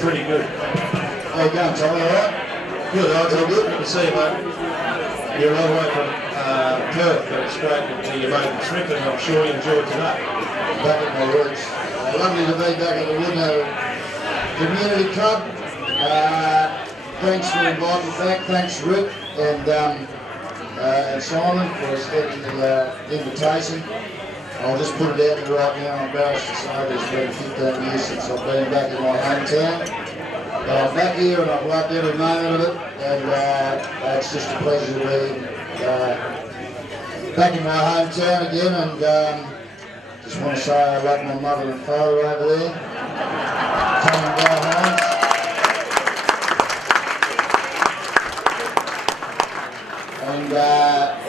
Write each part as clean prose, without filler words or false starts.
pretty good. How you going, Tommy? All right? Good, all good to see you, mate. You're a long way from Perth, but it's great that you made the trip, and I'm sure you enjoyed today. Back at my roots. Lovely to be back at the Wudinna Community Club. Thanks for inviting me back. Thanks, Rick and Simon for extending the invitation. I'll just put it out there right now. I'm embarrassed to say it's been 15 years since I've been back in my hometown. But I'm back here and I've loved every moment of it, and it's just a pleasure to be back in my hometown again, and just want to say I love my mother and father over there. Come and go home. And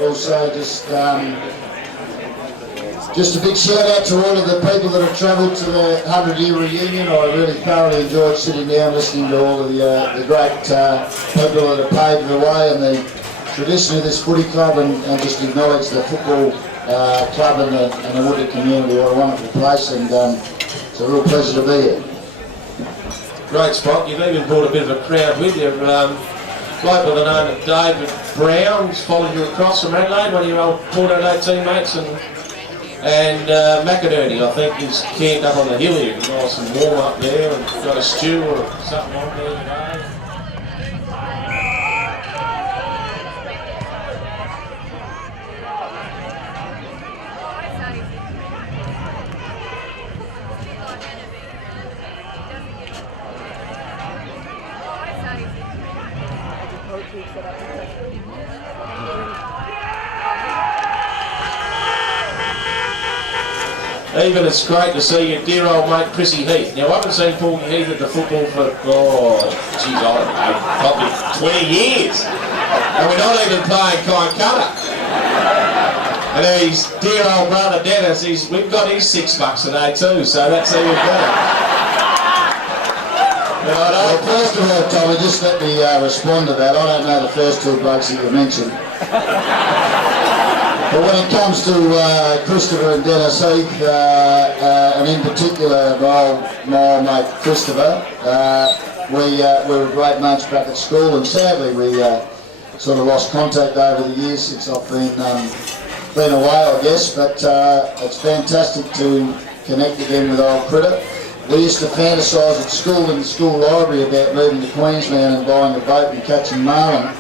also just a big shout out to all of the people that have travelled to the 100-year reunion. I really thoroughly enjoyed sitting down listening to all of the great people that have paved the way and the tradition of this footy club, and just acknowledge the football club and the Wudinna community. What a wonderful place, and it's a real pleasure to be here. Great spot. You've even brought a bit of a crowd with you. Bloke by the name of David Brown's followed you across from Adelaide, one of your old Port Adelaide teammates, and McInerney, I think, is camped up on the hill here. Got some warm up there and got a stew or something on there today. Even it's great to see your dear old mate Chrissy Heath. Now I haven't seen Paul Heath at the football for, geez, I don't know, probably 20 years. And we're not even playing kind colour. And then his dear old brother Dennis, we've got his $6 today too, so that's even better. Well, first of all, Tommy, just let me respond to that. I don't know the first two blokes that you mentioned. But when it comes to Christopher and Dennis Heath, and in particular my old mate Christopher, we were great mates back at school, and sadly we sort of lost contact over the years since I've been away, I guess. But it's fantastic to connect again with old Critter. We used to fantasise at school in the school library about moving to Queensland and buying a boat and catching marlin,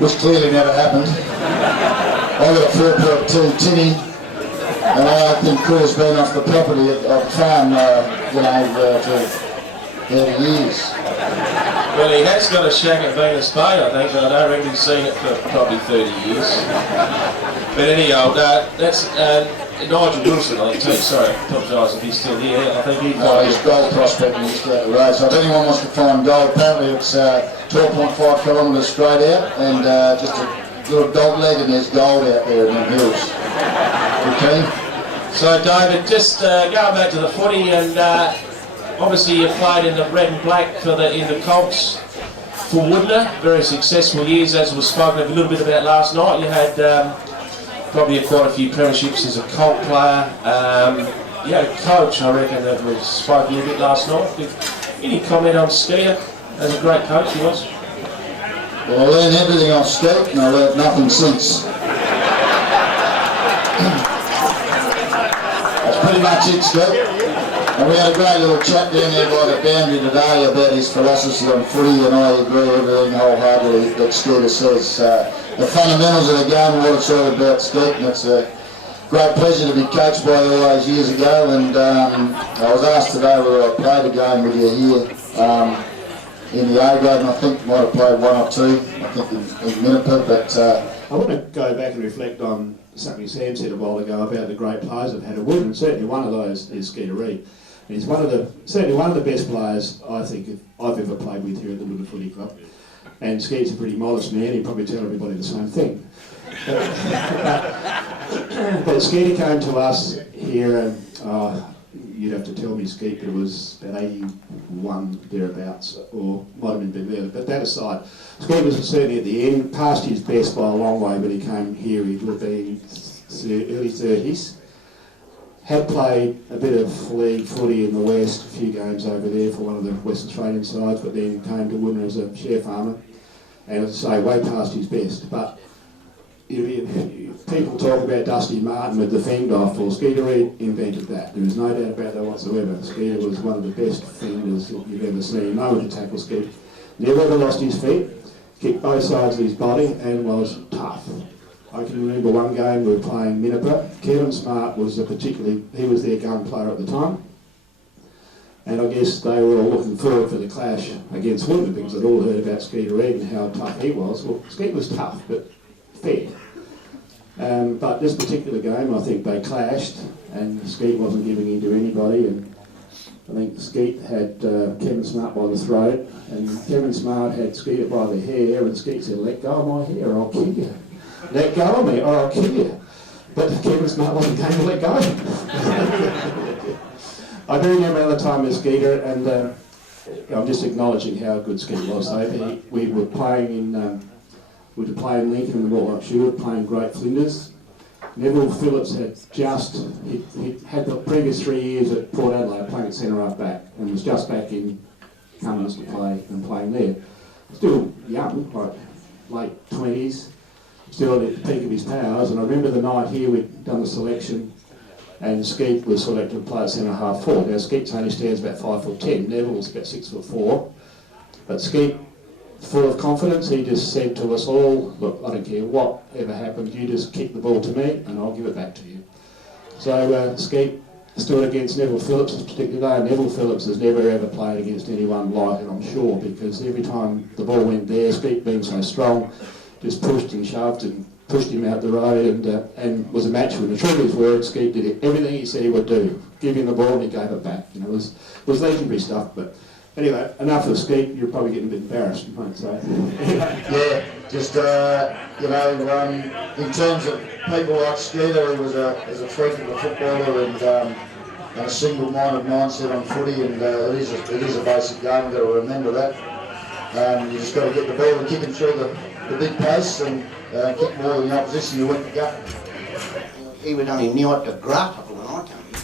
which clearly never happened. I got a 4.2 tinny, and I think Critter's been off the property of the farm, for 30 years. Well, he has got a shack at Venus Bay, I think, but I don't reckon he's seen it for probably 30 years. But anyhow, that's Nigel Wilson, I think, too. Sorry, I apologise if he's still here. I think he's gold prospecting just out the road. So if anyone wants to find gold, apparently it's 12.5 kilometres straight out, and just a little dog leg, and there's gold out there in the hills. Okay. So David, just going back to the footy, and obviously you played in the red and black in the Colts for Wudinna. Very successful years, as was spoken a little bit about last night. You had probably quite a few premierships as a Colt player. You had a coach, I reckon, that was spoke a little bit last night. Any comment on Skeeta as a great coach he was? Well, I learned everything off Skeet, and I learned nothing since. That's pretty much it, Skeet. And we had a great little chat down there by the boundary today about his philosophy on footy, and I agree everything wholeheartedly that Skeeta says. The fundamentals of the game are what it's all about, Skeet, and it's a great pleasure to be coached by you all those years ago. And I was asked today whether I played a game with you here in the A grade, and I think might have played one or two, I think in Winnipeg, but I want to go back and reflect on something Sam said a while ago about the great players I've had at Wood, and certainly one of those is Skeeta Reid. He's certainly one of the best players I think I've ever played with here at the Wudinna Footy Club. And Skeeta's a pretty modest man, he'd probably tell everybody the same thing. But Skeeta came to us here, and you'd have to tell me, Skeet, but it was about 81 thereabouts, or might have been a bit earlier. But that aside, Skeet was certainly at the end, past his best by a long way when he came here. He would have been early 30s. had played a bit of league footy in the West, a few games over there for one of the West Australian sides, but then came to Wudinna as a share farmer, and as I say, way past his best. But people talk about Dusty Martin with the fend off. Well, Skeeta Reid invented that. There is no doubt about that whatsoever. Skeeta was one of the best fenders you've ever seen. No one could tackle Skeeta. Never ever lost his feet, kicked both sides of his body, and was tough. I can remember one game we were playing Minnepa. Kevin Smart was he was their gun player at the time. And I guess they were all looking forward for the clash against Wudinna because they'd all heard about Skeeta Reid and how tough he was. Well, Skeet was tough, but fair. But this particular game, I think they clashed, and Skeet wasn't giving in to anybody. And I think Skeet had Kevin Smart by the throat, and Kevin Smart had Skeeta by the hair, and Skeet said, "Let go of my hair, or I'll kill you. Let go of me, or I'll kill you." But Kevin Smart wasn't going to let go. I do remember another time with Skeeta, and I'm just acknowledging how good Skeet was. We were playing in Lincoln in the Walnut Shield, playing Great Flinders. Neville Phillips had he had the previous 3 years at Port Adelaide playing at centre half back, and was just back in Cummins to play and playing there. Still young, like late 20s, still at the peak of his powers. And I remember the night here we'd done the selection, and Skeet was selected to play at centre half forward. Now Skeet only stands about 5'10", Neville was about 6'4", but Skeet, full of confidence, he just said to us all, "Look, I don't care whatever happens, you just kick the ball to me and I'll give it back to you." So Skeet stood against Neville Phillips this particular day, and Neville Phillips has never ever played against anyone like it, I'm sure, because every time the ball went there, Skeet being so strong, just pushed and shoved and pushed him out the road, and was a match for him. The truth is, word, Skeet did everything he said he would do. Give him the ball and he gave it back. You know, it was legendary stuff. But anyway, enough of Skeet. You're probably getting a bit embarrassed, you might say. Yeah, just in terms of people like Skeeta, he was a freak of a footballer and a single-minded mindset on footy, and it is a basic game. You've got to remember that. You just got to get the ball and kick him through the big posts and kick more than the opposition. You went to gut. He was only new at the grasshopper when I came here,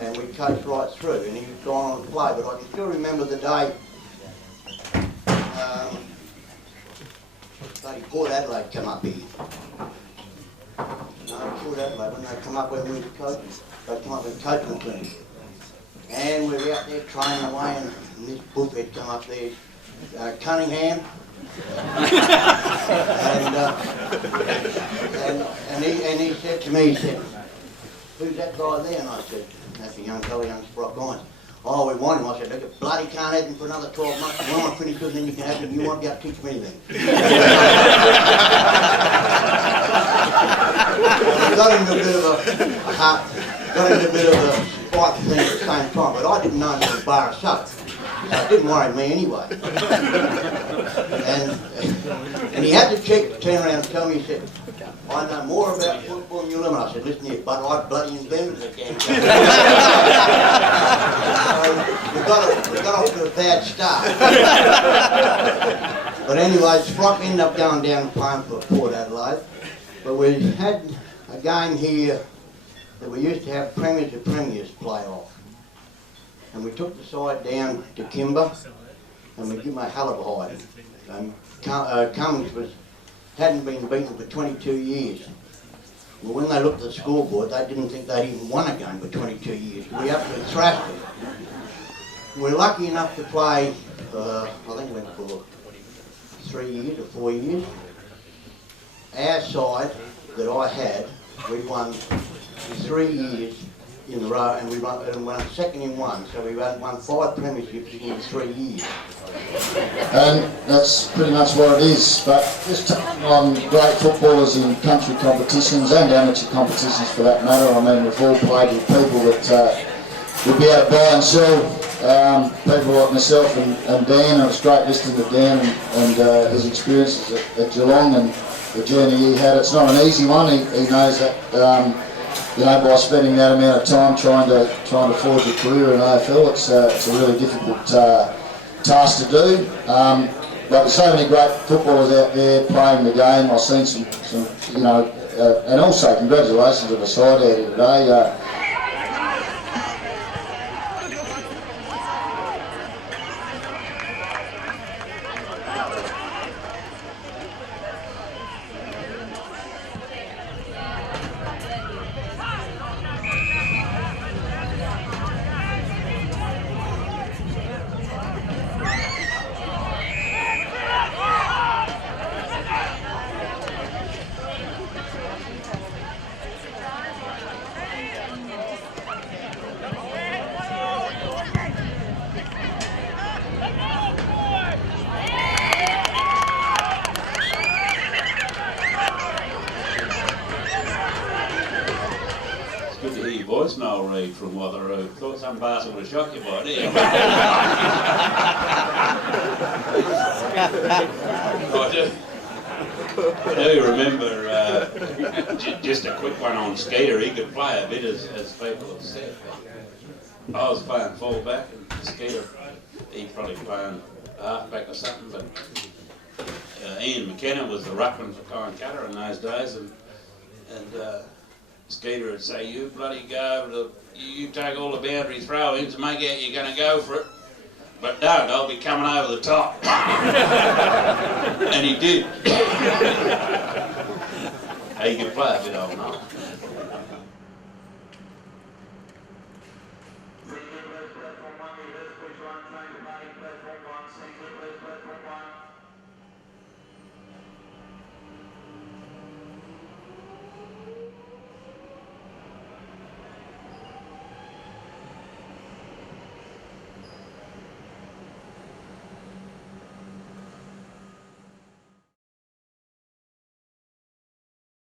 and we coached right through, and he was gone on to play. But I can still remember the day bloody Port Adelaide come up here. Port Adelaide, when they come up when we were coaching, they come up with coaching team. And we were out there training away, and this buffhead come up there, Cunningham. and he said to me, he said, "Who's that guy there?" And I said, "That's a young fella, young Sprock Hynes." "Oh, we want him." I said, "Look, you bloody can't have him for another 12 months. When I finish with him, then you can have him. You won't be able to teach me anything." Got into a bit of a spite thing at the same time, but I didn't know him to bar us up. So it didn't worry me anyway. And he had to turn around and tell me, he said, "I know more about football than you'll ever." I said, "Listen here, but I bloody invented it again." So we got off to a bad start. But anyway, Sprock ended up going down and playing for Port Adelaide. But we had a game here that we used to have premiers to premiers play off. And we took the side down to Kimber, and we gave him a hell of a hiding. Cummins hadn't been beaten for 22 years. Well, when they looked at the scoreboard, they didn't think they'd even won a game for 22 years. We absolutely thrashed them. We're lucky enough to play, I think it went for 3 years or 4 years. Our side that I had, we won 3 years in a row, and we won second in one, so we won 5 premierships in 3 years. And that's pretty much what it is. But just touching on great footballers in country competitions and amateur competitions for that matter, I mean, we've all played with people that would be able to buy and sell, people like myself and Dan, and it's great listening to Dan and his experiences at Geelong and the journey he had. It's not an easy one. He knows that. You know, by spending that amount of time trying to forge a career in AFL, it's a really difficult task to do. But there's so many great footballers out there playing the game. I've seen some you know, and also congratulations on the side out here today. from Watheroo. Thought some bastard would have shot you by then. I do remember just a quick one on Skeeta. He could play a bit, as people have said. I was playing fullback, and Skeeta, he probably playing halfback or something, but Ian McKenna was the ruckman for Tyne Cutter in those days, and Skeeta would say, you bloody go over you take all the boundary throw-ins and make out you're going to go for it, but don't, I'll be coming over the top. And he did. He could play a bit old night.